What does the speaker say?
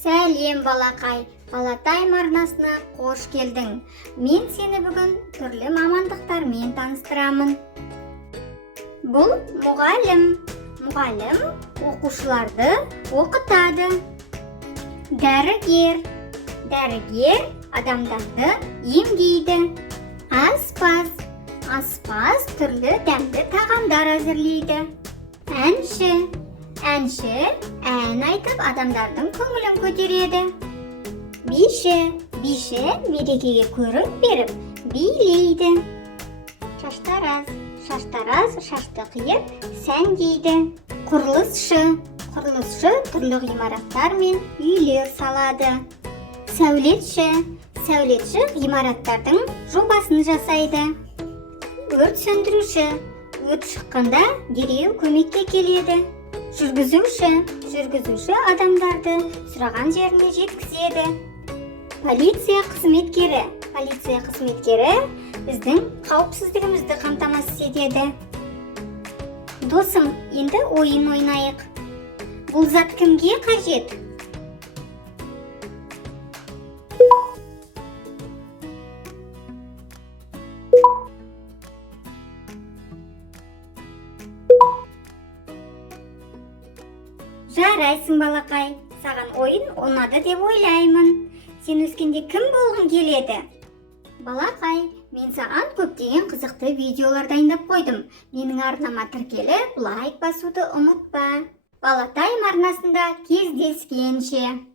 Сәлем балақай, Балатайым арнасына қош келдің. Мен сені бүгін түрлі мамандықтармен таныстырамын. Бұл мұғалім. Мұғалім оқушыларды оқытады. Дәрігер. Дәрігер адамдарды емдейді. Аспаз. Аспаз түрлі дәмді тағамдар әзірлейді. Әнші. Әнші ән айтып адамдардың көңілін көтереді. Биші. Биші мерекеге көрік беріп билейді. Шаштараз. Шаштараз шашты қиып сәндейді. Құрылысшы. Құрылысшы түрлі ғимараттар мен үйлер салады. Сәулетші. Сәулетші ғимараттардың жобасын жасайды. Өрт сөндіруші. Өрт шыққанда дереу көмекке келеді. Жүргізуші. Жүргізуші адамдарды сұраған жеріне жеткізеді. Полиция қызметкері. Полиция қызметкері біздің қауіпсіздігімізді қамтамасыз етеді. Досым, енді ойын ойнайық. Бұл зат кімге қажет? Жарайсың балақай, саған ойын ұнады деп ойлаймын. Сен өскенде кім болғың келеді? Балақай, мен саған көптеген қызықты видеолар дайындап қойдым. Менің арнама тіркеліп, лайк басуды ұмытпа. Балатайым арнасында кездескенше.